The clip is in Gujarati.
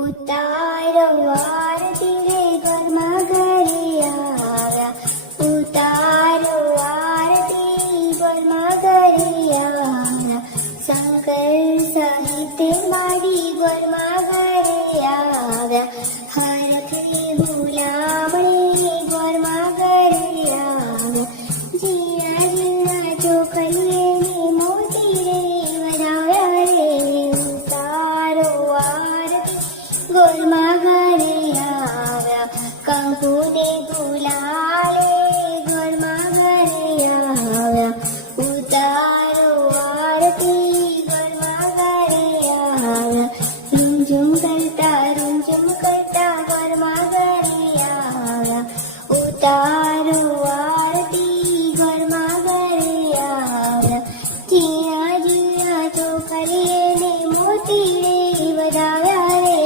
ઉતારો આરતી રે ઘરમાં ઘરે આવ્યા, ઉતારો આરતી ઘરમાં ઘરે આવ્યા, શંકર સાહિત્ય માડી ઘરમાં ઘરે આવ્યા, હરખની ભૂલામણી ઘરમાં ઘરે આવ્યા, જીણા જીણા ચોખલીએ મોતી રે વધાવ્યા રે, ઉતારો ઘરમાં ઘરે આવ્યા, કંકુ દે ગુલાલે ઘરમાં ઘરે આવ્યા, ઉતારો આરતી ઘરમાં ઘરે આવ્યા, રૂમઝુમ કરતા